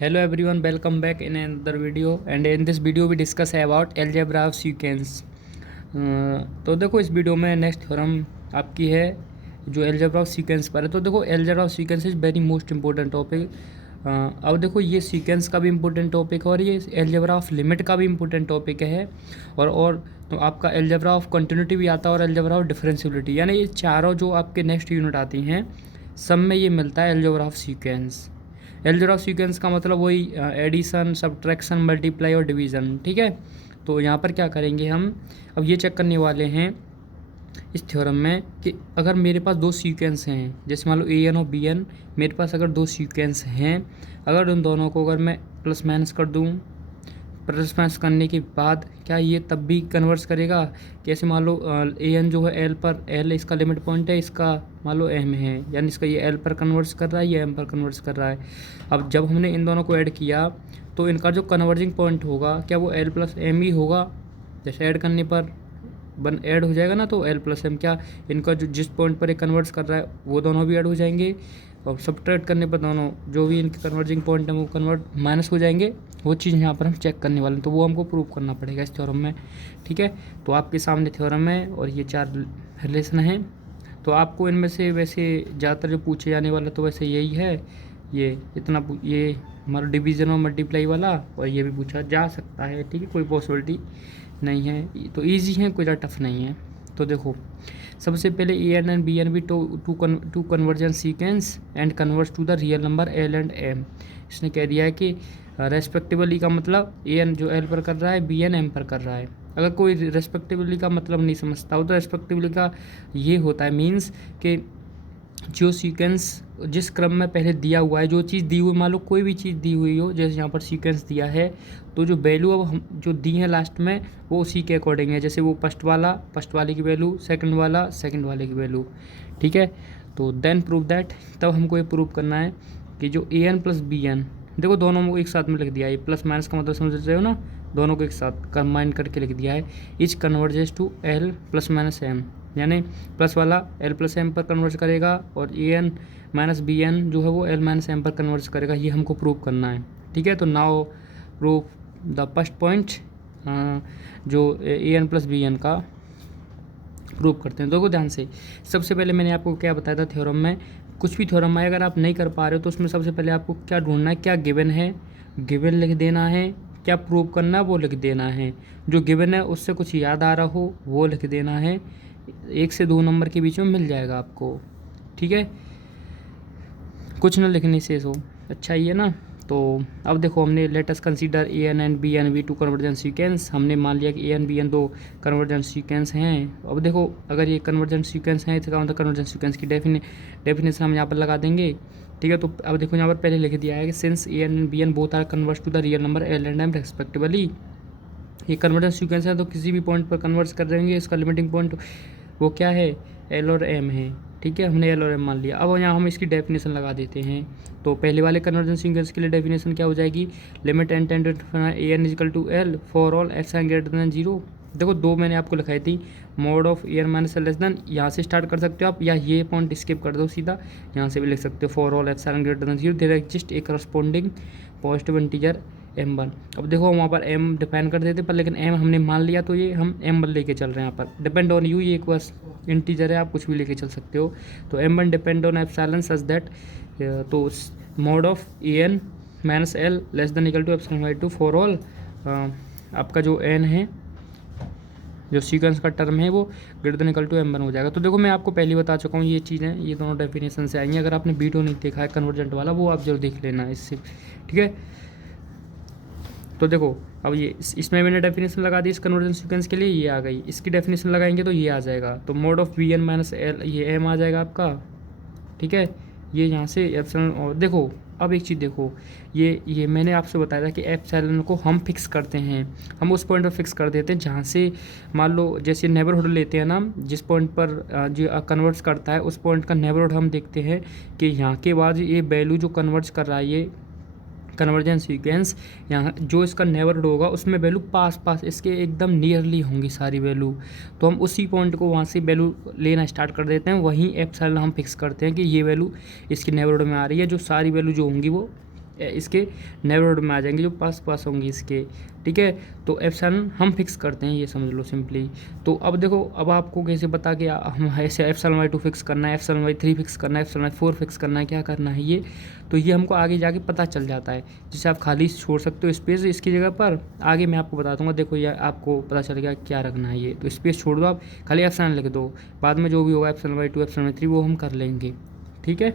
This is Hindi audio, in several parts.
Hello everyone, welcome back in another video and in this video we discuss about algebra of sequence। तो देखो इस वीडियो में नेक्स्ट थ्योरम आपकी है जो algebra of sequence पर है। तो देखो algebra of sequence is very most important topic. अब देखो ये सीक्वेंस का भी इम्पोर्टेंट टॉपिक है और ये एल्जेब्रा ऑफ लिमिट का भी इम्पोर्टेंट टॉपिक है और तो आपका एल्जेब्रा ऑफ कंटिन्यूटी भी आता है और एल्जेब्रा ऑफ डिफरेंशियबिलिटी, यानी ये चारों जो आपके नेक्स्ट यूनिट आती हैं सब में ये मिलता है algebra of sequence. Algebra of sequence का मतलब वही एडिशन, सब्ट्रैक्शन, मल्टीप्लाई और डिवीज़न। ठीक है, तो यहाँ पर क्या करेंगे हम, अब ये चेक करने वाले हैं इस थ्योरम में कि अगर मेरे पास दो सीक्वेंस हैं, जैसे मान लो ए एन और बी एन, मेरे पास अगर दो सीक्वेंस हैं, अगर उन दोनों को अगर मैं प्लस माइनस कर दूँ, प्लस माइनस करने के बाद क्या ये तब भी कन्वर्स करेगा? कैसे मान लो ए एन जो है एल पर, एल इसका लिमिट पॉइंट है, इसका मान लो एम है, यानी इसका ये एल पर कन्वर्स कर रहा है, ये एम पर कन्वर्स कर रहा है। अब जब हमने इन दोनों को ऐड किया तो इनका जो कन्वर्जिंग पॉइंट होगा क्या वो एल प्लस एम ही होगा? जैसे ऐड करने पर ऐड हो जाएगा ना, तो एल प्लस एम क्या इनका जो जिस पॉइंट पर ये कन्वर्ट्स कर रहा है वो दोनों भी ऐड हो जाएंगे, और सब्ट्रैक्ट करने पर दोनों जो भी इनके कन्वर्जिंग पॉइंट हैं वो कन्वर्ट माइनस हो जाएंगे। वो चीज़ यहाँ पर हम चेक करने वाले हैं, तो वो हमको प्रूव करना पड़ेगा इस थ्योरम में। ठीक है, तो आपके सामने थ्योरम है और ये चार रिलेशन हैं। तो आपको इनमें से वैसे ज़्यादातर जो पूछे जाने वाला तो वैसे यही है, ये इतना ये हमारा डिवीज़न और मल्टीप्लाई वाला, और ये भी पूछा जा सकता है। ठीक है, कोई पॉसिबिलिटी नहीं है, तो ईजी है, कोई ज़्यादा टफ नहीं है। तो देखो सबसे पहले a N and B n be two conversion sequence and converse to the real number L and m. इसने कह दिया है कि रेस्पेक्टिवली का मतलब ए एन जो एल पर कर रहा है, बी एन एम पर कर रहा है। अगर कोई रेस्पेक्टिवली का मतलब नहीं समझता हो तो रेस्पेक्टिवली का ये होता है मीन्स कि जो सीक्वेंस जिस क्रम में पहले दिया हुआ है, जो चीज़ दी हुई, मान लो कोई भी चीज़ दी हुई हो, जैसे यहाँ पर सीक्वेंस दिया है तो जो वैल्यू अब हम जो दी है लास्ट में वो उसी के अकॉर्डिंग है। जैसे वो फर्स्ट वाले की वैल्यू, सेकंड वाला सेकंड वाले की वैल्यू। ठीक है, तो देन प्रूव दैट, तब हमको ये प्रूव करना है कि जो A N plus B N, देखो दोनों को एक साथ में लिख दिया है, प्लस माइनस का मतलब समझ रहे हो ना, दोनों को एक साथ कंबाइन करके लिख दिया है। Each converges to L plus minus M, यानी प्लस वाला एल प्लस एम पर कन्वर्ट करेगा और A N minus B N जो है वो एल माइनस एम पर कन्वर्ट करेगा। ये हमको प्रूव करना है। ठीक है, तो now prove the first point जो A N plus B N का प्रूव करते हैं। देखो ध्यान से, सबसे पहले मैंने आपको क्या बताया था थ्योरम में, कुछ भी थ्योरम है अगर आप नहीं कर पा रहे हो तो उसमें सबसे पहले आपको क्या ढूंढना है, क्या गिवन है, गिवन लिख देना है, क्या प्रूव करना है वो लिख देना है। जो गिवन है उससे कुछ याद आ रहा हो वो लिख देना है, 1 से 2 नंबर के बीच में मिल जाएगा आपको। ठीक है, कुछ ना लिखने से हो, अच्छा ही है ना। तो अब देखो हमने let us consider A N and B N be two convergence sequence, हमने मान लिया कि ए एन बी एन दो कन्वर्जेंस सीक्वेंस हैं। अब देखो अगर ये कन्वर्जेंस सीक्वेंस हैं इसका मतलब कन्वर्जेंस सीक्वेंस की डेफिनेशन हम यहाँ पर लगा देंगे। ठीक है, तो अब देखो यहाँ पर पहले लिख दिया है कि since A N and B N both are converse to the real number L and M respectively, ये कन्वर्जेंस सीक्वेंस है तो किसी भी पॉइंट पर कन्वर्ट कर देंगे। इसका लिमिटिंग पॉइंट वो क्या है, एल और एम है। ठीक है, हमने एल और एम मान लिया। अब यहाँ हम इसकी डेफिनेशन लगा देते हैं। तो पहले वाले कन्वर्जेंस सीक्वेंस के लिए डेफिनेशन क्या हो जाएगी, limit N tend to A N equal to L for all X N greater than 0। देखो दो मैंने आपको लिखाई थी, mod of A N minus L less than, यहाँ से स्टार्ट कर सकते हो आप, या ये पॉइंट स्किप कर दो सीधा, यहाँ से भी लिख सकते हो for all X N greater than 0 there exist a corresponding positive integer m1। अब देखो वहाँ पर m डिफाइन कर देते पर लेकिन m हमने मान लिया तो ये हम m1 लेके चल रहे हैं। यहाँ पर डिपेंड ऑन यू, ये एक बस इंटीजर है, आप कुछ भी लेके चल सकते हो। तो m1 depend on epsilon such that, तो mod of A N minus L less than equal to epsilon by 2 for all आपका जो n है, जो सीक्वेंस का टर्म है वो greater than equal to m1 हो जाएगा। तो देखो मैं आपको पहले बता चुका हूँ ये चीज़ें, ये दोनों डेफिनेशन से आएंगी। अगर आपने वीडियो नहीं देखा है कन्वर्जेंट वाला वो आप जरूर देख लेना इससे। ठीक है, तो देखो अब ये इसमें मैंने डेफिनेशन लगा दी इस कन्वर्जन सीक्वेंस के लिए, ये आ गई। इसकी डेफिनेशन लगाएंगे तो ये आ जाएगा, तो mod of V N minus L, ये एम आ जाएगा आपका। ठीक है, ये यहाँ से एप्सिलॉन, और देखो अब एक चीज़ देखो, ये मैंने आपसे बताया था कि एप्सिलॉन को हम फिक्स करते हैं, हम उस पॉइंट पर फिक्स कर देते हैं जहाँ से मान लो जैसे नेबरहुड लेते हैं ना, जिस पॉइंट पर जो कन्वर्ट्स करता है उस पॉइंट का नेबरहुड हम देखते हैं कि यहाँ के बाद ये वैल्यू जो कन्वर्ट्स कर रहा है ये कन्वर्जेंस सीक्वेंस, यहाँ जो इसका नेबरहुड होगा उसमें वैल्यू पास पास इसके एकदम नियरली होंगी सारी वैल्यू। तो हम उसी पॉइंट को वहाँ से वैल्यू लेना स्टार्ट कर देते हैं, वहीं एप्सिलॉन हम फिक्स करते हैं कि ये वैल्यू इसके नेबरहुड में आ रही है, जो सारी वैल्यू जो होंगी वो इसके नेबरहुड में आ जाएंगे, जो पास पास होंगी इसके, ठीक है। तो एप्सिलॉन हम फिक्स करते हैं, ये समझ लो सिंपली। तो अब देखो, अब आपको कैसे पता कि हम ऐसे एप्सिलॉन y2 फिक्स करना है, एप्सिलॉन y3 फिक्स करना है, एप्सिलॉन y4 फिक्स करना है, क्या करना है ये, तो ये हमको आगे जाके पता चल जाता है। जिसे आप खाली छोड़ सकते हो स्पेस इसकी जगह पर, आगे मैं आपको बता दूंगा। देखो ये आपको पता चल गया क्या रखना है, ये तो स्पेस छोड़ दो आप, खाली एप्सिलॉन लिख दो, बाद में जो भी होगा एप्सिलॉन y2 एप्सिलॉन y3 वो हम कर लेंगे, ठीक है।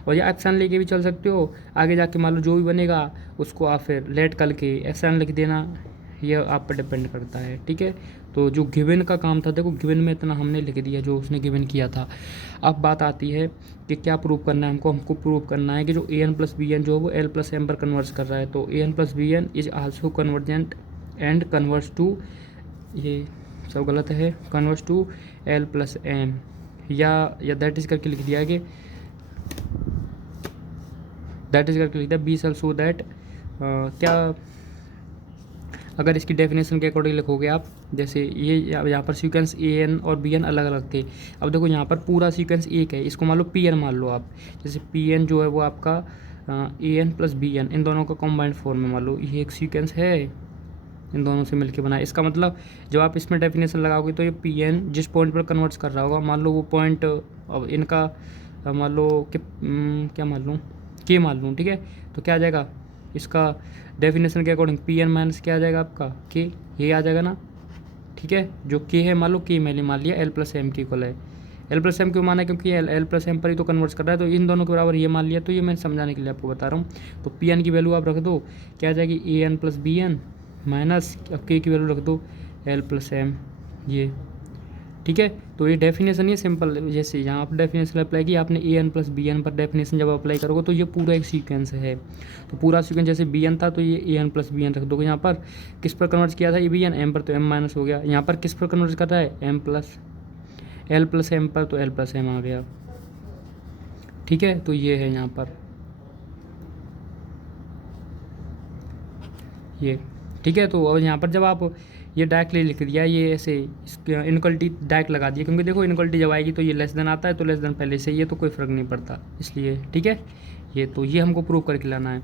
और ये एप्सिलॉन लेके भी चल सकते हो, आगे जाके मान लो जो भी बनेगा उसको आप फिर लेट करके एप्सिलॉन लिख देना, ये आप पर डिपेंड करता है, ठीक है। तो जो गिवन का काम था, देखो गिवन में इतना हमने लिख दिया जो उसने गिवन किया था। अब बात आती है कि क्या प्रूव करना है हमको प्रूव करना है कि जो A N plus B N जो है वो एल प्लस एम पर कन्वर्स कर रहा है। तो A N plus B n is also convergent and converse to, ये सब गलत है, converse to L plus m, या दैट इज करके लिख दिया कि दैट इज करके लिख दिया बी सेल सो दैट, क्या अगर इसकी डेफिनेशन के अकॉर्डिंग लिखोगे आप, जैसे ये यहाँ पर सीक्वेंस ए एन और बी एन अलग अलग थे। अब देखो यहाँ पर पूरा सीक्वेंस एक है, इसको मान लो पी एन मान लो आप, जैसे पी एन जो है वो आपका A N plus B N, इन दोनों का कॉम्बाइंड फॉर्म में मान लो ये एक सीक्वेंस है, इन दोनों से मिलके बना है। इसका मतलब जब आप इसमें डेफिनेशन लगाओगे तो ये पी एन जिस पॉइंट पर कन्वर्ट्स कर रहा होगा, मान लो वो पॉइंट, अब इनका मान लो कि क्या मान लूँ, के मान लूँ, ठीक है। तो क्या आ जाएगा इसका डेफिनेशन के अकॉर्डिंग, पी एन माइनस क्या आ जाएगा आपका के, ये आ जाएगा ना, ठीक है। जो के है मान लो के मैंने मान लिया एल प्लस एम के इक्वल है। एल प्लस एम क्यों माना है, क्योंकि एल प्लस एम पर ही तो कन्वर्ट कर रहा है, तो इन दोनों के बराबर ये मान लिया। तो ये मैं समझाने के लिए आपको बता रहा हूँ। तो पी एन की वैल्यू आप रख दो, क्या आ जाएगी a N plus B N minus, अब के की वैल्यू रख दो एल प्लस एम, ये ठीक है। तो ये डेफिनेशन ये सिंपल, जैसे यहाँ आप डेफिनेशन अप्लाई की आपने A N plus B N पर, डेफिनेशन जब अप्लाई करोगे तो ये पूरा एक सीक्वेंस है। तो पूरा सीक्वेंस जैसे बी एन था तो ये A N plus B N रख दोगे। यहाँ पर किस पर कन्वर्ट किया था, ये बी एन एम पर, तो एम माइनस हो गया। यहाँ पर किस पर कन्वर्ट कर रहा है, M plus L plus M पर, तो एल प्लस एम आ गया, ठीक है। तो ये है यहाँ पर ये, ठीक है। तो अब यहाँ पर जब आप ये डायरेक्टली लिख दिया, ये ऐसे इनक्वलिटी डायरेक्ट लगा दिया, क्योंकि देखो इनक्वलिटी जब आएगी तो ये लेस देन आता है, तो लेस देन पहले से ये तो कोई फ़र्क नहीं पड़ता, इसलिए ठीक है। ये तो ये हमको प्रूव करके लाना है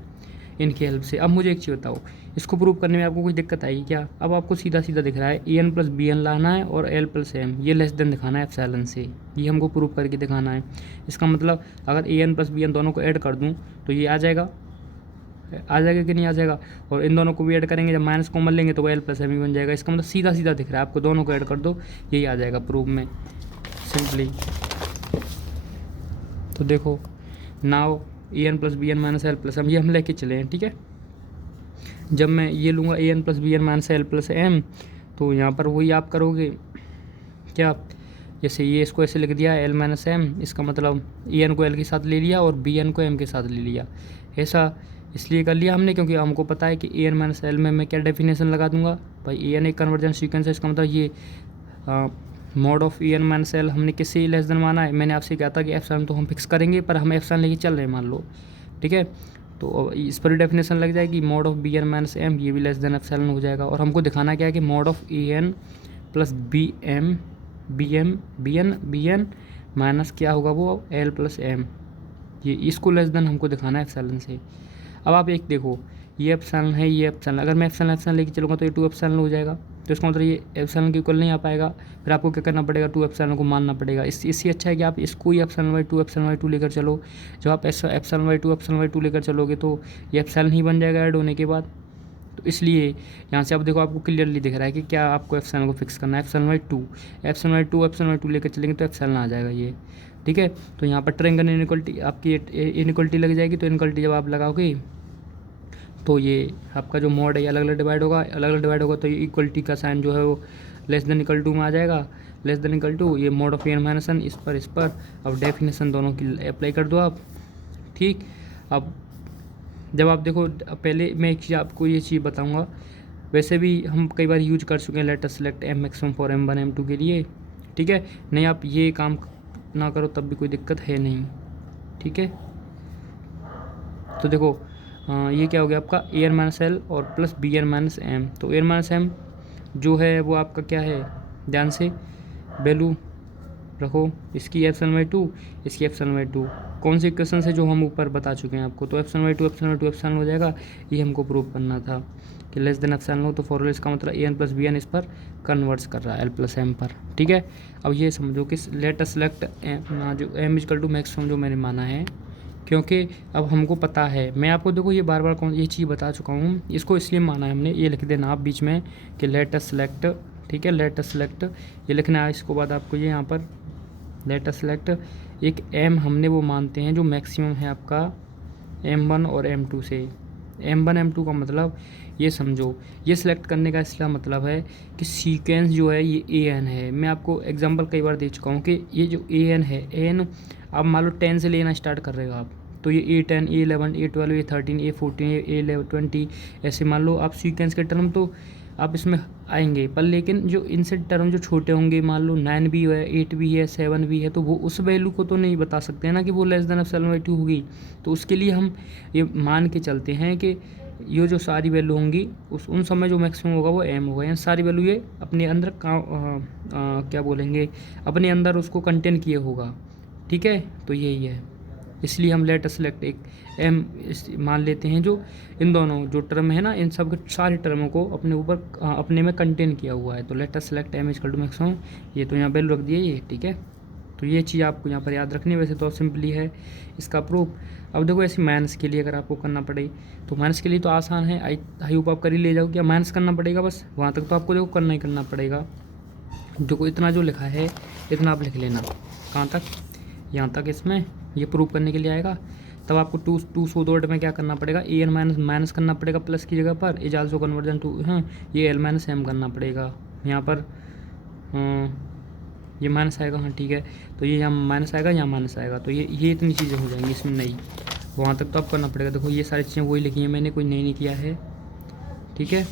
इनकी हेल्प से। अब मुझे एक चीज़ बताओ, इसको प्रूव करने में आपको कोई दिक्कत आएगी क्या? अब आपको सीधा सीधा दिख रहा है A N plus B N लाना है और एल प्लस एम ये लेस देन दिखाना है एप्सिलॉन से, ये हमको प्रूव करके दिखाना है। इसका मतलब अगर A N plus B N दोनों को ऐड कर दूँ तो ये आ जाएगा कि नहीं आ जाएगा, और इन दोनों को भी ऐड करेंगे, जब माइनस कॉमन लेंगे तो वो एल प्लस एम ही बन जाएगा। इसका मतलब सीधा सीधा दिख रहा है आपको, दोनों को ऐड कर दो यही आ जाएगा प्रूफ में सिंपली। तो देखो now a N plus B N minus l plus m ये हम लेके चले हैं, ठीक है। जब मैं ये लूँगा a N plus B N minus l plus m, तो यहाँ पर वही आप करोगे क्या, जैसे ये इसको ऐसे लिख दिया एल माइनस एम, इसका मतलब ए एन को एल के साथ ले लिया और बी एन को एम के साथ ले लिया। ऐसा इसलिए कर लिया हमने क्योंकि हमको पता है कि ए एन माइनस एल में मैं क्या डेफिनेशन लगा दूंगा भाई, ए एन एक कन्वर्जेंट सीक्वेंस है, इसका मतलब ये mod of A N minus L हमने किससे लेस देन माना है। मैंने आपसे कहा था कि एप्सिलॉन तो हम फिक्स करेंगे, पर हम एप्सिलॉन लेके चल रहे हैं मान लो, ठीक है। तो इस पर डेफिनेशन लग जाएगी mod of B N minus M, ये भी लेस देन एप्सिलॉन हो जाएगा। और हमको दिखाना क्या है कि mod of A N plus B N minus क्या होगा वो एल प्लस एम, ये इसको लेस देन हमको दिखाना है एप्सिलॉन से। अब आप एक देखो, ये एप्सिलॉन है, ये एप्सिलॉन, अगर मैं एप्सिलॉन लेके चलूँगा तो ये 2 एप्सिलॉन हो जाएगा, तो इसका मतलब ये एप्सिलॉन के इक्वल नहीं आ पाएगा। फिर आपको क्या करना पड़ेगा, 2 एप्सिलॉन को मानना पड़ेगा। इससे अच्छा है कि आप इसको ही एप्सिलॉन बाई टू लेकर चलो। जब आप एप्सिलॉन बाई टू लेकर चलोगे तो ये एप्सिलॉन ही बन जाएगा ऐड होने के बाद। तो इसलिए यहाँ से अब देखो आपको क्लियरली दिख रहा है कि क्या आपको एप्सिलॉन को फिक्स करना है, एप्सिलॉन बाई टू लेकर चलेंगे तो एप्सिलॉन आ जाएगा ये, ठीक है। तो यहाँ पर ट्रायंगल इनइक्वलिटी आपकी इनइक्वलिटी लग जाएगी, तो इनइक्वलिटी जब आप लगाओगे तो ये आपका जो मॉड है ये अलग अलग डिवाइड होगा, तो ये इक्वलिटी का साइन जो है वो लेस देन इक्वल टू में आ जाएगा, लेस देन इक्वल टू ये mod of N minus N, इस पर अब डेफिनेशन दोनों की अप्लाई कर दो आप, ठीक। अब जब आप देखो, पहले मैं एक चीज़ आपको ये चीज़ बताऊंगा, वैसे भी हम कई बार यूज कर चुके हैं let us select M maximum for M1 M2 के लिए, ठीक है। नहीं आप ये काम ना करो तब भी कोई दिक्कत है नहीं, ठीक है। तो देखो ये क्या हो गया आपका ए एन माइनस एल और plus B N minus M. तो ए एन माइनस एम जो है वो आपका क्या है, ध्यान से वैल्यू रखो, इसकी एप्सिलॉन/2, इसकी एप्सिलॉन/2। कौन से इक्वेशन से जो हम ऊपर बता चुके हैं आपको, तो एप्सिलॉन/2 एप्सिलॉन/2 एप्सिलॉन हो जाएगा। ये हमको प्रूव करना था कि लेस देन एप्सिलॉन हो, तो फॉर्मूला इसका मतलब an प्लस bn इस पर कन्वर्ट्स कर रहा है l प्लस m पर। ठीक है, अब ये समझो कि लेट अस सेलेक्ट जो m इक्वल टू मैक्सिमम जो मैंने माना है, क्योंकि अब हमको पता है, मैं आपको देखो ये बार बार कौन ये चीज़ बता चुका हूँ, इसको इसलिए माना है हमने, ये लिख देना आप बीच में कि लेट अस सेलेक्ट। ठीक है, लेट अस सेलेक्ट ये लिखना है। इसके बाद आपको ये यहाँ पर लेट अस सेलेक्ट एक m हमने वो मानते हैं जो मैक्सिमम है आपका m1 और m2 से। m1 m2 का मतलब ये समझो, ये सिलेक्ट करने का इसका मतलब है कि सीक्वेंस जो है ये an है। मैं आपको एग्जांपल कई बार दे चुका हूँ कि ये जो an है, an आप मान लो 10 से लेना स्टार्ट कर रहे हो आप, तो ये A10 A11 A12 A13 A14 A11 20 ऐसे मान लो आप सीक्वेंस के टर्म तो आप इसमें आएंगे, पर लेकिन जो इनसे टर्म जो छोटे होंगे, मान लो 9 भी है 8 भी है 7 भी है, तो वो उस वैल्यू को तो नहीं बता सकते हैं ना कि वो लेस देन एप्सिलॉन/2 होगी। तो उसके लिए हम ये मान के चलते हैं कि ये जो सारी वैल्यू होंगी उन समय जो मैक्सिमम होगा वो m होगा, यानी सारी वैल्यू ये अपने अंदर क्या बोलेंगे, अपने अंदर उसको कंटेन किए होगा। ठीक है, तो यही है, इसलिए हम लेट अस सेलेक्ट एक m मान लेते हैं जो इन दोनों जो टर्म है ना, इन सब के सारे टर्मों को अपने ऊपर अपने में कंटेन किया हुआ है। तो let us select m equal to maximum, ये तो यहाँ वैल्यू रख दिए ये। ठीक है, तो ये चीज़ आपको यहाँ पर याद रखनी है। वैसे तो सिंपली है इसका प्रूफ। अब देखो ऐसे माइनस के लिए अगर आपको करना पड़े तो माइनस के लिए तो आसान है, आई होप आप कर ही ले जाओ। क्या माइनस करना पड़ेगा बस, वहाँ तक तो आपको देखो करना ही करना पड़ेगा। जो इतना जो लिखा है इतना आप लिख लेना, कहाँ तक, यहाँ तक इसमें ये प्रूव करने के लिए आएगा। तब आपको टू सो डॉट में क्या करना पड़ेगा, an माइनस करना पड़ेगा प्लस की जगह पर, इज आल्सो कन्वर्जन टू, हाँ ये l माइनस m करना पड़ेगा यहाँ पर। ये माइनस आएगा, हाँ ठीक है, तो ये यहाँ माइनस आएगा, यहाँ माइनस आएगा, तो ये इतनी चीज़ें हो जाएंगी इसमें नहीं, वहाँ तक तो आप करना पड़ेगा। देखो ये सारी चीज़ें वही लिखी हैं मैंने, कोई नहीं किया है। ठीक है,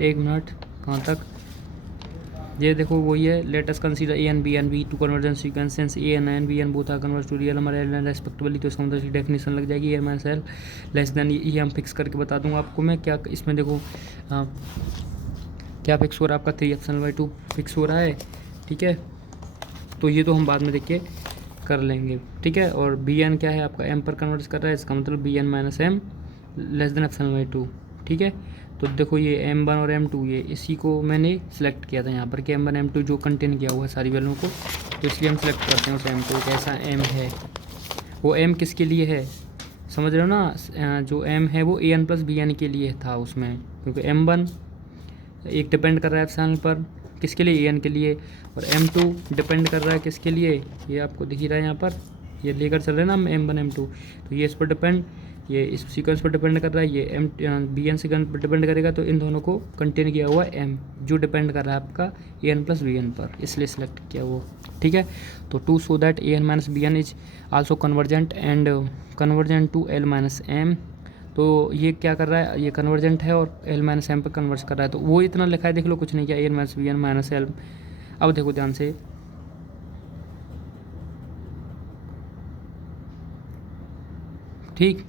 एक मिनट, कहाँ तक, ये देखो वही है, let us consider a and b and b two convergence sequence since a and b and both are converge to real हमारे l रेस्पेक्टिवली, तो इसका मतलब इसकी डेफिनेशन लग जाएगी a minus l less than, ये हम फिक्स करके बता दूंगा आपको मैं क्या इसमें। देखो क्या फिक्स हो रहा है आपका 3 एप्सिलॉन/2 फिक्स हो रहा है। ठीक है, तो ये तो हम बाद में देख के कर लेंगे। ठीक है, और bn क्या है आपका m पर कन्वर्ट कर रहा है, इसका मतलब bn minus m less than epsilon. ठीक है, तो देखो ये m1 और m2 ये इसी को मैंने सेलेक्ट किया था यहाँ पर कि m1 m2 जो कंटेन किया हुआ है सारी वैल्यू को, तो इसलिए हम सेलेक्ट करते हैं उस m को। कैसा m है, वो m किसके लिए है समझ रहे हो ना, जो m है वो an प्लस bn के लिए था उसमें, क्योंकि m1 एक डिपेंड कर रहा है एप्सिलॉन पर, किसके लिए, an के लिए, और m2 डिपेंड कर रहा है किसके लिए, ये आपको दिख ही रहा है यहाँ पर, ये लेकर चल रहे हैं ना हम m1 m2, तो ये इस पर डिपेंड, ये इस सीक्वेंस पर डिपेंड कर रहा है, ये bn सीक्वेंस पर डिपेंड करेगा, तो इन दोनों को कंटेन किया हुआ है m जो डिपेंड कर रहा है आपका an प्लस bn पर, इसलिए सिलेक्ट किया वो। ठीक है, तो to so that an minus bn is also convergent and convergent to l minus m, तो ये क्या कर रहा है, ये कन्वर्जेंट है और l माइनस m पर कन्वर्ट कर रहा है, तो वो इतना लिखा है, देख लो कुछ नहीं किया, an minus bn minus l। अब देखो ध्यान से, ठीक,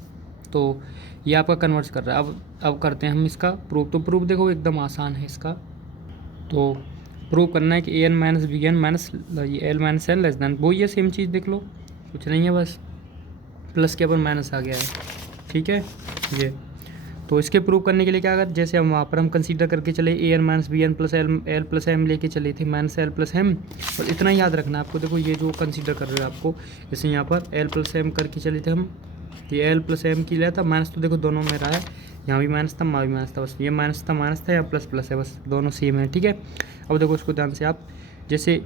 तो ये आपका कन्वर्ट कर रहा है। अब करते हैं हम इसका प्रूफ। तो प्रूफ देखो एकदम आसान है इसका, तो प्रूव करना है कि an माइनस bn माइनस ये l minus l less then, वो ये सेम चीज़ देख लो, कुछ नहीं है, बस प्लस के ऊपर माइनस आ गया है। ठीक है, ये तो इसके प्रूव करने के लिए क्या कर, जैसे हम वहाँ पर हम कंसीडर करके चले an minus bn plus l plus m लेके चले थे, माइनस l प्लस m, और इतना याद रखना आपको। देखो ये जो कंसीडर कर रहे हो आपको, जैसे यहाँ पर l प्लस m करके चले थे हम, ये l प्लस m की लिया था, माइनस तो देखो दोनों में रहा है, यहाँ भी माइनस था वहाँ भी माइनस था, बस ये माइनस था या प्लस प्लस है, बस दोनों सेम है। ठीक है, अब देखो इसको ध्यान से आप, जैसे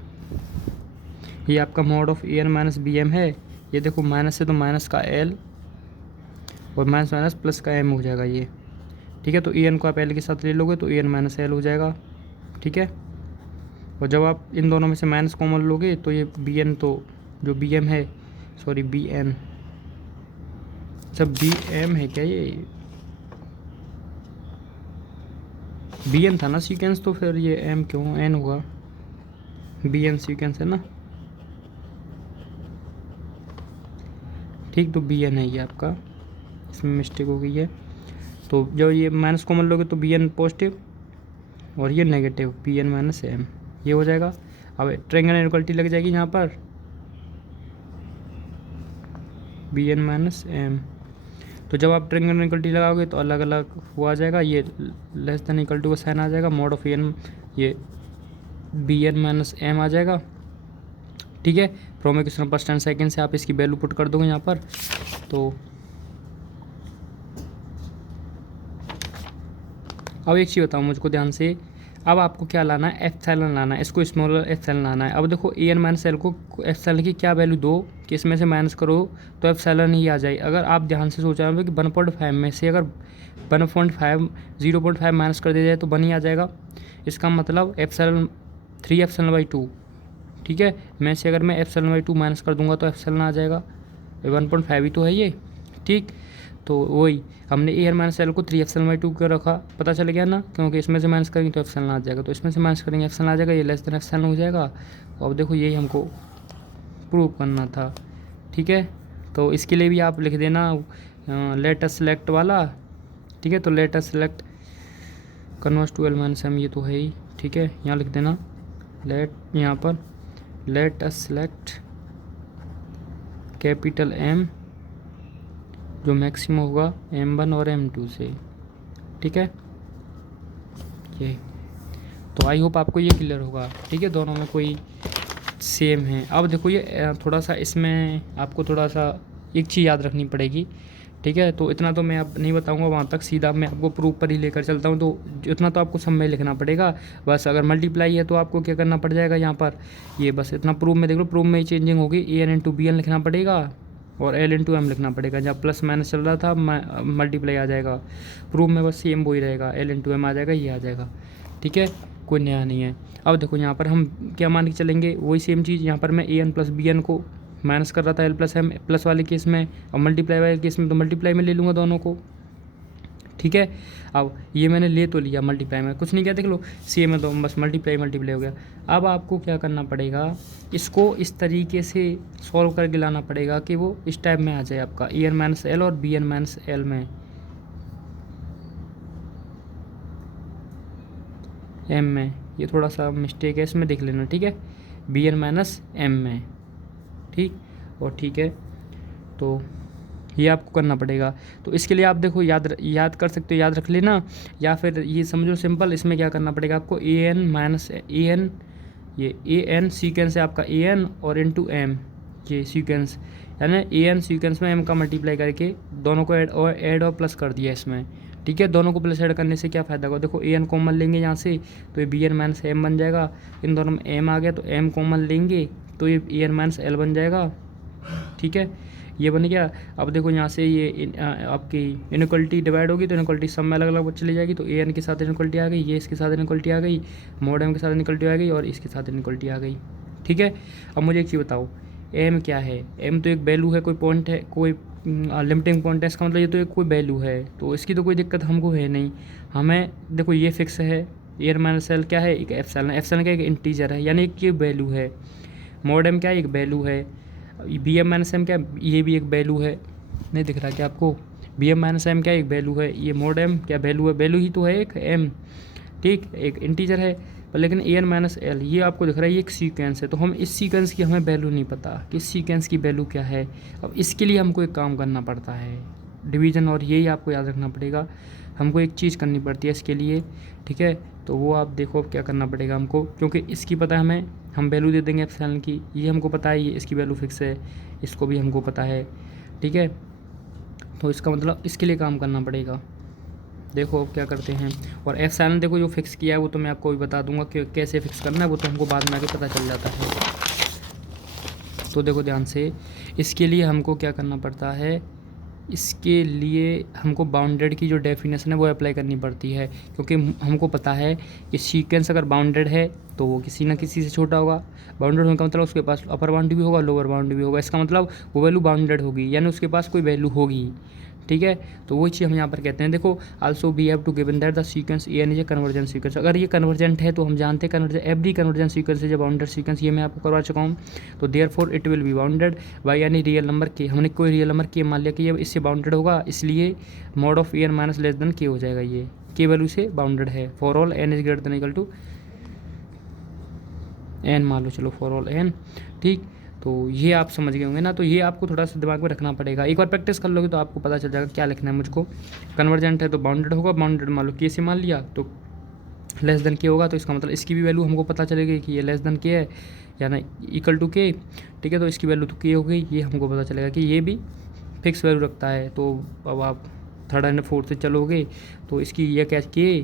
ये आपका mod of an minus bm है, ये देखो माइनस से तो माइनस का l और माइनस माइनस प्लस का m हो जाएगा ये। ठीक है, तो an को आप l के साथ ले लोगे तो an माइनस l हो जाएगा। ठीक है, और जब आप इन दोनों में से माइनस कॉमन लोगे तो ये bn, तो जो bm है, सॉरी bn, सब bm है क्या, ये bn था ना सीक्वेंस, तो फिर ये m क्यों n होगा, bn सीक्वेंस है ना। ठीक, तो bn है ये आपका, इसमें मिस्टेक हो गई है। तो जब ये माइनस कॉमन लोगे तो bn पॉजिटिव और ये नेगेटिव bn माइनस m, ये हो जाएगा। अब ट्रायंगल इनइक्वालिटी लग जाएगी यहाँ पर बी एन माइनस एम। तो जब आप ट्रायंगल इनइक्वालिटी लगाओगे तो अलग अलग वो आ जाएगा, ये लेस देन इक्वल टू का साइन आ जाएगा, मॉड ऑफ एन ये बी एन माइनस एम आ जाएगा। ठीक है, from equation first and second से आप इसकी वैल्यू पुट कर दोगे यहाँ पर। तो अब एक चीज़ बताओ मुझको ध्यान से, अब आपको क्या लाना है, एप्सिलॉन लाना है, इसको स्मॉलर एप्सिलॉन लाना है। अब देखो ए एन माइनस एल को एप्सिलॉन की क्या वैल्यू दो कि इसमें से माइनस करो तो एप्सिलॉन ही आ जाए। अगर आप ध्यान से सोचा होगा कि 1.5 में से अगर 1.5 0.5 माइनस कर दिया जाए तो 1 ही आ जाएगा, इसका मतलब एप्सिलॉन 3 एप्सिलॉन बाई 2। ठीक है, में से अगर मैं एप्सिलॉन बाई 2 माइनस कर दूंगा तो एप्सिलॉन आ जाएगा, 1.5 ही तो है ये। ठीक, तो वही हमने ए एन माइनस एल को 3 एप्सिलॉन बाई 2 क्यों रखा, पता चल गया ना, क्योंकि इसमें से माइनस करेंगे तो एप्सिलॉन आ जाएगा, तो इसमें से माइनस करेंगे एप्सिलॉन आ जाएगा, ये लेस देन एप्सिलॉन हो जाएगा। अब देखो यही हमको प्रूव करना था। ठीक है, तो इसके लिए भी आप लिख देना लेट अस सेलेक्ट वाला। ठीक है, तो let us select converse to L minus M, ये तो है ही। ठीक है, यहाँ लिख देना यहाँ पर let us select capital M जो मैक्सिमम होगा M1 और M2 से। ठीक है, ये तो आई होप आपको ये क्लियर होगा। ठीक है, दोनों में कोई सेम है। अब देखो ये थोड़ा सा इसमें आपको थोड़ा सा एक चीज़ याद रखनी पड़ेगी। ठीक है, तो इतना तो मैं अब नहीं बताऊंगा, वहाँ तक सीधा मैं आपको प्रूफ पर ही लेकर चलता हूँ, तो इतना तो आपको सब में लिखना पड़ेगा। बस अगर मल्टीप्लाई है तो आपको क्या करना पड़ जाएगा यहाँ पर, ये बस इतना प्रूफ में देख लो, प्रूफ में ही चेंजिंग होगी, ए एन इंटू बी एन लिखना पड़ेगा और एल इंटू एम लिखना पड़ेगा। जब प्लस माइनस चल रहा था मल्टीप्लाई आ जाएगा, प्रूफ में बस सेम वही रहेगा, एल इंटू एम आ जाएगा, ये आ जाएगा। ठीक है, कोई नया नहीं है। अब देखो यहाँ पर हम क्या मान के चलेंगे, वही सेम चीज़। यहाँ पर मैं A N plus B n को माइनस कर रहा था एल प्लस एम प्लस वाले केस में, और मल्टीप्लाई वाले केस में तो मल्टीप्लाई में ले लूँगा दोनों को। ठीक है, अब ये मैंने ले तो लिया मल्टीप्लाई में, कुछ नहीं किया, देख लो सेम है तो बस मल्टीप्लाई हो गया। अब आपको क्या करना पड़ेगा, इसको इस तरीके से सॉल्व करके लाना पड़ेगा कि वो इस टाइप में आ जाए आपका ए एन माइनस एल और बी एन माइनस एल में एम में। ये थोड़ा सा मिस्टेक है इसमें, देख लेना। ठीक है, बी एन माइनस एम में। ठीक, और ठीक है, तो ये आपको करना पड़ेगा। तो इसके लिए आप देखो याद कर सकते हो, याद रख लेना, या फिर ये समझो सिंपल, इसमें क्या करना पड़ेगा आपको, A N minus A N, ये ए एन सीक्वेंस है आपका, ए एन और इनटू एम ये सीक्वेंस, यानी ए एन सीक्वेंस में एम का मल्टीप्लाई करके दोनों को ऐड और प्लस कर दिया इसमें। ठीक है, दोनों को प्लस ऐड करने से क्या फ़ायदा होगा, देखो ए एन कॉमन लेंगे यहाँ से तो ये बी एन माइनस एम बन जाएगा, इन दोनों में एम आ गया तो एम कॉमन लेंगे तो ये ए एन माइनस एल बन जाएगा। ठीक है, ये बन गया। अब देखो यहाँ से ये आपकी इनइक्वालिटी डिवाइड होगी तो इनइक्वालिटी सब में अलग अलग चली जाएगी, तो ए एन के साथ इनइक्वालिटी आ गई, ये इसके साथ इनइक्वालिटी आ गई, मॉड एम के साथ इनइक्वालिटी आ गई और इसके साथ इनइक्वालिटी आ गई। ठीक है, अब मुझे एक चीज़ बताओ, एम क्या है, एम तो एक वैल्यू है, कोई पॉइंट है, कोई लिमिटिंग पॉइंट है, इसका मतलब ये तो एक कोई वैल्यू है, तो इसकी तो कोई दिक्कत हमको है नहीं। हमें देखो ये फिक्स है, ए एन माइनस एल क्या है, एक एप्सिलॉन, एप्सिलॉन क्या एक इंटीजर है, यानी एक ये वैल्यू है। मॉड एम क्या एक वैल्यू है, बी एम माइनस एम क्या, ये भी एक वैल्यू है, नहीं दिख रहा क्या आपको, बी एम माइनस एम क्या एक वैल्यू है, ये मॉड एम क्या वैल्यू है, वैल्यू ही तो है एक एम। ठीक, एक इंटीजर है, पर लेकिन ए एन माइनस एल ये आपको दिख रहा है, ये एक सीक्वेंस है, तो हम इस सीक्वेंस की हमें वैल्यू नहीं पता कि इस सीक्वेंस की वैल्यू क्या है। अब इसके लिए हमको एक काम करना पड़ता है, डिवीज़न, और यही आपको याद रखना पड़ेगा, हमको एक चीज़ करनी पड़ती है इसके लिए। ठीक है, तो वो आप देखो अब क्या करना पड़ेगा हमको, क्योंकि इसकी पता है हमें, हम वैल्यू दे देंगे एप्सिलॉन की, ये हमको पता है, ये इसकी वैल्यू फिक्स है, इसको भी हमको पता है। ठीक है, तो इसका मतलब इसके लिए काम करना पड़ेगा। देखो अब क्या करते हैं, और एप्सिलॉन देखो जो फिक्स किया है वो तो मैं आपको भी बता दूंगा कि कैसे फिक्स करना है, वो तो हमको बाद में आके पता चल जाता है। तो देखो ध्यान से, इसके लिए हमको क्या करना पड़ता है, इसके लिए हमको बाउंडेड की जो डेफिनेशन है वो अप्लाई करनी पड़ती है, क्योंकि हमको पता है कि सीक्वेंस अगर बाउंडेड है तो वो किसी ना किसी से छोटा होगा। बाउंडेड होने का मतलब उसके पास अपर बाउंड्री भी होगा, लोअर बाउंड्री भी होगा, इसका मतलब वो वैल्यू बाउंडेड होगी, यानी उसके पास कोई वैल्यू होगी। ठीक है, तो वही चीज़ हम यहाँ पर कहते हैं। देखो also we have to given that the sequence a n is a convergent sequence, अगर ये कन्वर्जेंट है तो हम जानते हैं every convergent sequence is a bounded sequence, ये मैं आपको करवा चुका हूँ। तो therefore it will be bounded by यानी रियल नंबर के, हमने कोई रियल नंबर के मान लिया कि ये इससे बाउंडेड होगा, इसलिए mod of A N minus less than k हो जाएगा, ये के वैल्यू से बाउंडेड है। For all n is greater than equal to n मान लो, चलो फॉर ऑल एन, ठीक। तो ये आप समझ गए होंगे ना। तो ये आपको थोड़ा सा दिमाग में रखना पड़ेगा, एक बार प्रैक्टिस कर लोगे तो आपको पता चल जाएगा क्या लिखना है मुझको। कन्वर्जेंट है तो बाउंडेड होगा, बाउंडेड मान लो के से मान लिया तो लेस देन के होगा, तो इसका मतलब इसकी भी वैल्यू हमको पता चलेगी कि ये लेस देन के है या ना इक्वल टू के, ठीक है। तो इसकी वैल्यू तो के हो गई, ये हमको पता चलेगा कि ये भी फिक्स वैल्यू रखता है। तो अब आप थर्ड एंड फोर्थ से चलोगे तो इसकी ये क्या के,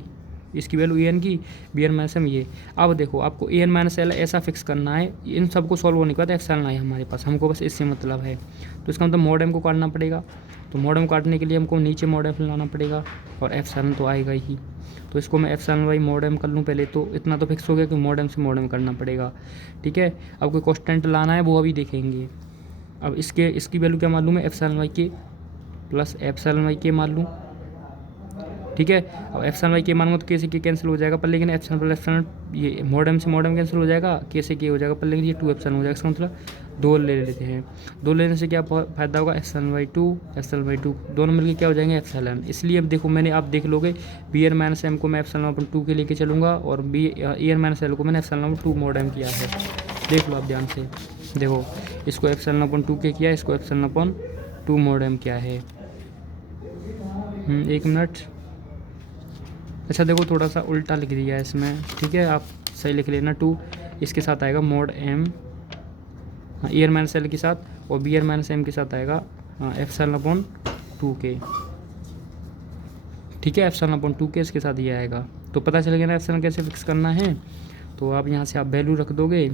इसकी वैल्यू ए एन की, बी एन माइनस एम ये। अब देखो आपको ए एन माइनस एल ऐसा फिक्स करना है, इन सबको सॉल्व होने के बाद एक्सेल ना है हमारे पास, हमको बस इससे मतलब है। तो इसका मतलब मॉड एम को काटना पड़ेगा, तो मॉड एम काटने के लिए हमको नीचे मॉड एम लाना पड़ेगा और एप्सिलॉन तो आएगा ही। तो इसको मैं एप्सिलॉन बाई मॉड एम कर लूँ पहले, तो इतना तो फिक्स हो गया कि मॉड एम से मॉड एम करना पड़ेगा, ठीक है। अब कोई कॉन्स्टेंट लाना है वो अभी देखेंगे। अब इसकी वैल्यू क्या मालूम है, एप्सिलॉन वाई के प्लस एप्सिलॉन वाई के मान लूँ, ठीक है। अब एप्सिलॉन वाई के मानूंगा तो के से के कैंसिल हो जाएगा पर, लेकिन एप्सिलॉन प्लस एप्सिलॉन ये मॉड से मॉड कैंसिल हो जाएगा, के से के हो जाएगा पर, लेकिन ये 2 एप्सिलॉन हो जाएगा। इसका मतलब 2 ले लेते हैं, 2 लेने से क्या फ़ायदा होगा, एप्सिलॉन बाई 2 एप्सिलॉन बाई 2 दोनों मिलकर क्या हो जाएंगे एप्सिलॉन। इसलिए अब देखो मैंने, आप देख लोगे बी एन माइनस एम को मैं एप्सिलॉन अपन 2 के लेके चलूँगा और B A N minus L को मैंने एप्सिलॉन 2 मॉड एम किया है। देख लो आप ध्यान से, देखो इसको एप्सिलॉन अपन 2 के किया, इसको एप्सिलॉन अपन 2 मॉड एम क्या है। एक मिनट, अच्छा देखो थोड़ा सा उल्टा लिख दिया है इसमें, ठीक है। आप सही लिख लेना, 2 इसके साथ आएगा mod m e r minus l के साथ, और बी आर माइनस एम के साथ आएगा एप्सिलॉन अपॉन 2 के, ठीक है। एप्सिलॉन अपॉन 2 के इसके साथ ये आएगा। तो पता चल गया ना एप्सिलॉन कैसे फिक्स करना है। तो आप यहाँ से आप वैल्यू रख दोगे।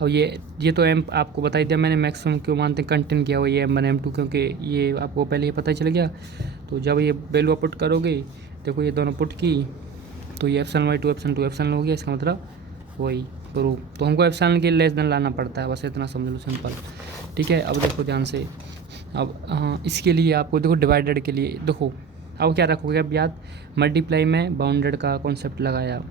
अब ये तो एम आपको बता ही दिया मैंने, मैक्सिमम क्यों मानते हैं कंटेंट किया हुआ ये M1 M2, क्योंकि ये आपको पहले ही पता ही चल गया। तो जब ये वैल्यू पुट करोगे, देखो ये दोनों पुट की, तो ये एप्सिलॉन बाई 2 एप्सिलॉन 2 एप्सिलॉन हो गया, इसका मतलब वही प्रूफ। तो हमको एप्सिलॉन के लेस देन लाना पड़ता है, बस इतना समझ लो सिंपल, ठीक है। अब देखो ध्यान से, अब इसके लिए आपको देखो डिवाइडेड के लिए देखो, अब क्या रखोगे अब याद, मल्टीप्लाई में बाउंडेड का कॉन्सेप्ट लगाया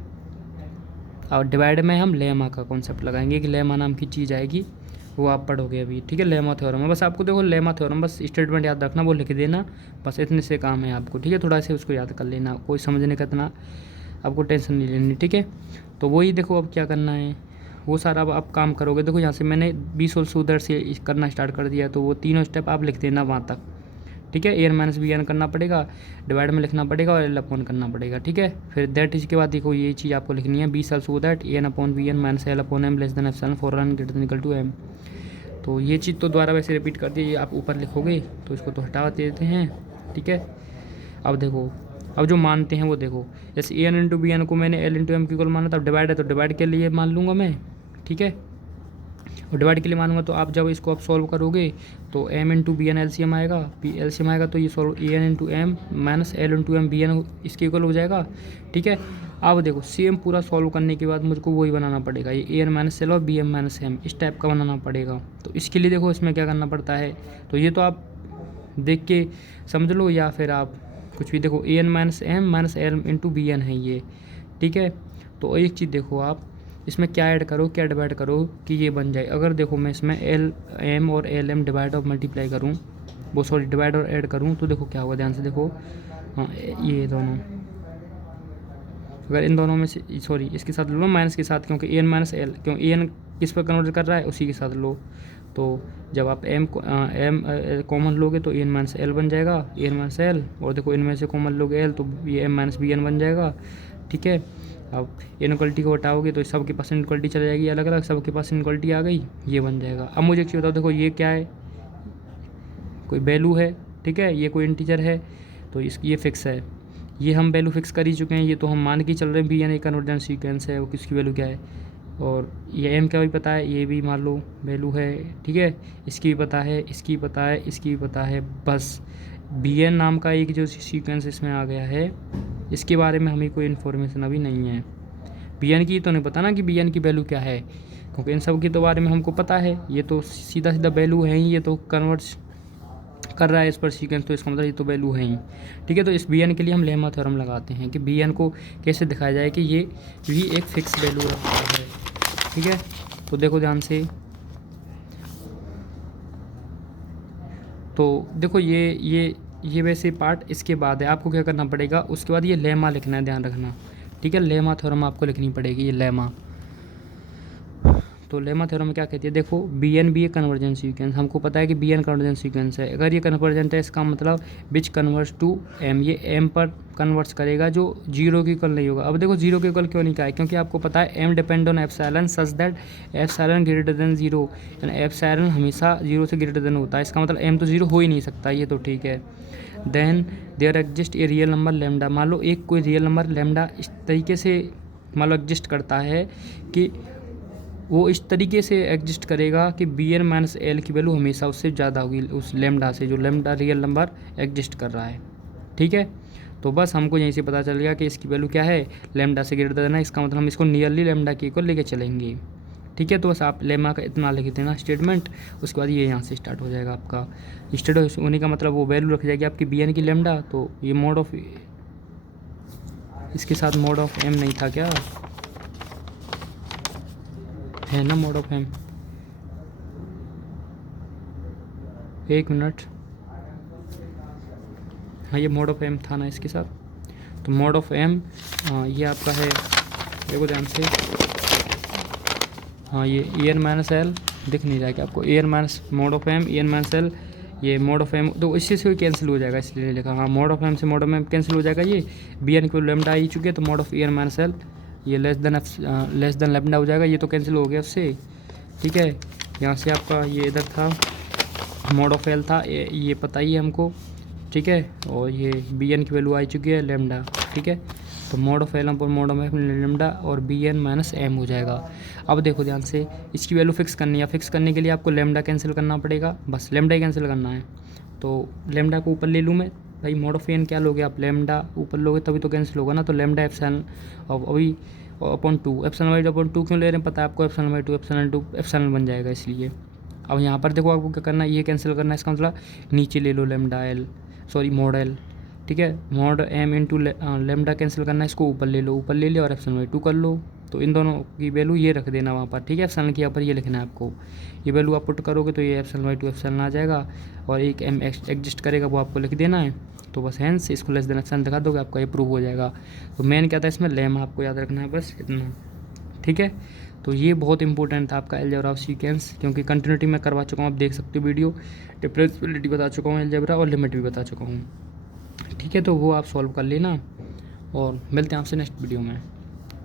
और डिवाइड में हम लेमा का कॉन्सेप्ट लगाएंगे कि लेमा नाम की चीज़ आएगी, वो आप पढ़ोगे अभी, ठीक है। लेमा थ्योरम है, बस आपको देखो लेमा थ्योरम, बस स्टेटमेंट याद रखना, वो लिख देना, बस इतने से काम है आपको, ठीक है। थोड़ा से उसको याद कर लेना, कोई समझने का इतना आपको टेंशन नहीं लेनी, ठीक है। तो वही देखो अब क्या करना है, वो सारा अब आप काम करोगे। देखो यहाँ से मैंने 20 और उधर से करना स्टार्ट कर दिया, तो वो तीनों स्टेप आप लिख देना वहाँ तक, ठीक है। A N minus B N करना पड़ेगा, डिवाइड में लिखना पड़ेगा और एल अपॉन करना पड़ेगा, ठीक है। फिर दैट इज के बाद देखो ये चीज़ आपको लिखनी है, b so that a n upon b N minus l upon m less than epsilon for n greater than equal to m. तो ये चीज़ तो दोबारा वैसे रिपीट कर दी, आप ऊपर लिखोगे, तो इसको तो हटा देते हैं, ठीक है। अब देखो, अब जो मानते हैं वो देखो, जैसे ए एन इंटू बी एन को मैंने एल इंटू एम की इक्वल माना था, अब डिवाइड है तो डिवाइड के लिए मान लूँगा मैं, ठीक है। और डिवाइड के लिए मानूंगा, तो आप जब इसको आप सॉल्व करोगे तो m into b n LCM आएगा, बी एलसीएम आएगा, तो ये solve a n into m minus l into m b n इसके इक्वल हो जाएगा, ठीक है। अब देखो सेम पूरा सॉल्व करने के बाद मुझको वही बनाना पड़ेगा, ये ए एन माइनस एल और बी एम माइनस एम इस टाइप का बनाना पड़ेगा। तो इसके लिए देखो इसमें क्या करना पड़ता है, तो ये तो आप देख के समझ लो, या फिर आप कुछ भी देखो, a N minus m minus l into b n है ये, ठीक है। तो एक चीज़ देखो आप इसमें क्या ऐड करो, क्या डिवाइड करो कि ये बन जाए। अगर देखो मैं इसमें एल एम और एल एम डिवाइड और मल्टीप्लाई करूँ, वो सॉरी डिवाइड और ऐड करूँ, तो देखो क्या होगा, ध्यान से देखो, हाँ ये दोनों, अगर इन दोनों में से सॉरी इसके साथ लो माइनस के साथ, क्योंकि ए एन माइनस एल, क्यों ए एन किस पर कन्वर्ट कर रहा है उसी के साथ लो। तो जब आप एम कॉमन लोगे तो ए एन माइनस एल बन जाएगा, ए एन माइनस एल, और देखो इनमें से कॉमन लोगे एल, तो ये एम माइनस बी एन बन जाएगा, ठीक है। अब इनक्वलिटी को हटाओगे तो सबके पास इनक्वलिटी चली जाएगी, अलग अलग सबके पास इनक्वलिटी आ गई, ये बन जाएगा। अब मुझे एक चीज़ बताओ, देखो ये क्या है, कोई वैल्यू है, ठीक है, ये कोई इंटीजर है, तो इसकी ये फिक्स है, ये हम वैल्यू फिक्स कर ही चुके हैं, ये तो हम मान के चल रहे हैं b n a convergent sequence है, वो किसकी वैल्यू क्या है, और ये एम क्या भी पता है, ये भी मान लो वैल्यू है, ठीक है। इसकी भी पता है, इसकी भी पता है, इसकी भी पता है, बस बी एन नाम का एक जो सीक्वेंस इसमें आ गया है, इसके बारे में हमें कोई इन्फॉर्मेशन अभी नहीं है। बी एन की तो नहीं पता ना कि बी एन की वैल्यू क्या है, क्योंकि इन सब के तो बारे में हमको पता है, ये तो सीधा सीधा वैल्यू है ही, ये तो कन्वर्ट कर रहा है इस पर सीक्वेंस, तो इसका मतलब ये तो वैल्यू है ही, ठीक है। तो इस बी एन के लिए हम लेमा थ्योरम लगाते हैं कि बी एन को कैसे दिखाया जाए कि ये भी एक फिक्स वैल्यू रखता है, ठीक है। तो देखो ध्यान से, तो देखो ये वैसे पार्ट इसके बाद है, आपको क्या करना पड़ेगा, उसके बाद ये लेमा लिखना है, ध्यान रखना, ठीक है। लेमा थ्योरम आपको लिखनी पड़ेगी, ये लेमा, तो लेमा थ्योरम क्या कहती है, देखो बी एन भी एक कन्वर्जेंट सीक्वेंस, हमको पता है कि बी एन कन्वर्जेंट सीक्वेंस है। अगर ये कन्वर्जेंट है इसका मतलब विच कन्वर्स टू एम, ये एम पर कन्वर्ट्स करेगा जो जीरो के इक्वल नहीं होगा। अब देखो जीरो के इक्वल क्यों नहीं कहा है, क्योंकि आपको पता है m depend on epsilon such that epsilon greater than zero, यानी एप्सिलॉन हमेशा जीरो से ग्रेटर देन होता है। इसका मतलब एम तो जीरो हो ही नहीं सकता, ये तो ठीक है। Then there exist a real number lambda, मान लो एक कोई रियल नंबर लेमडा इस तरीके से मान लो एग्जिस्ट करता है कि वो इस तरीके से एग्जिस्ट करेगा कि बी एन माइनस एल की वैल्यू हमेशा उससे ज़्यादा होगी, उस लेमडा से जो लेमडा रियल नंबर एग्जिस्ट कर रहा है। ठीक है, तो बस हमको यहीं से पता चल गया कि इसकी वैल्यू क्या है, लेमडा से ग्रेटर देन है। इसका मतलब हम इसको नियरली लेमडा के इक्वल लेके चलेंगे। ठीक है, तो बस आप लेमा का इतना लिख देना स्टेटमेंट, उसके बाद ये यहाँ से स्टार्ट हो जाएगा आपका। स्टार्ट होने का मतलब वो वैल्यू रख जाएगी आपकी बी एन की लेमडा, तो ये मोड ऑफ, इसके साथ मोड ऑफ एम नहीं था क्या, है ना मोड ऑफ एम, एक मिनट, हाँ ये मोड ऑफ एम था ना इसके साथ, तो मोड ऑफ एम ये आपका है, देखो ध्यान से, हाँ ये ई एन माइनस एल दिख नहीं रहा है कि आपको, e n minus mod of m, e n minus L, ये मोड ऑफ एम, तो इससे से कैंसिल हो जाएगा इसलिए लिखा, हाँ मोड ऑफ एम से मोड ऑफ एम कैंसिल हो जाएगा। ये बी एन को लेमडा आ चुके हैं, तो mod of e n minus L ये लेस देन लेमडा हो जाएगा, ये तो कैंसिल हो गया उससे। ठीक है, यहाँ से आपका ये इधर था मोड ऑफ एल था, ये पता ही है हमको। ठीक है, और ये बी एन की वैल्यू आ चुकी है लेमडा। ठीक है, तो मोड ऑफ एल पर मोड ऑफ एम लेमडा और बी एन माइनस एम हो जाएगा। अब देखो ध्यान से, इसकी वैल्यू फिक्स करनी है, फिक्स करने के लिए आपको लेमडा कैंसिल करना पड़ेगा, बस लेमडा ही कैंसिल करना है। तो लेमडा को ऊपर ले लूँ मैं, भाई मोड ऑफ एन क्या लोगे आप, लेमडा ऊपर लोगे तभी तो कैंसिल होगा ना, तो लेमडा एप्सिलॉन अभी upon two, epsilon y upon two क्यों ले रहे हैं पता है आपको, एप्सिलॉन बाई टू एप्सिलॉन बन जाएगा इसलिए। अब यहाँ पर देखो आपको क्या करना है, ये कैंसिल करना है, इसका मतलब नीचे ले लो lambda l, sorry mod l. ठीक है, mod m into lambda cancel करना है, इसको ऊपर ले लो, ऊपर ले लिया और एप्सिलॉन बाई टू कर लो, तो इन दोनों की वैल्यू ये रख देना वहाँ पर। ठीक है, एप्सिलॉन के यहाँ पर ये लिखना है आपको, ये वैल्यू आप पुट करोगे तो ये एप्सिलॉन बाई टू एप्सिलॉन आ जाएगा, और एक एम एग्जिस्ट करेगा वो आपको लिख देना है। तो बस हैंस इसको लेस देन एप्सिलॉन दिखा दोगे, आपका ये प्रूव हो जाएगा। तो मेन क्या था इसमें, लेमा आपको याद रखना है, बस इतना। ठीक है, तो ये बहुत इंपॉर्टेंट था आपका अलजेब्रा ऑफ सीक्वेंस, क्योंकि कंटिन्यूटी में करवा चुका हूँ, आप देख सकते हो वीडियो, डिफरेंशिएबिलिटी बता चुका हूँ अलजेब्रा, और लिमिट भी बता चुका हूँ। ठीक है, तो वो आप सॉल्व कर लेना, और मिलते हैं आपसे नेक्स्ट वीडियो में।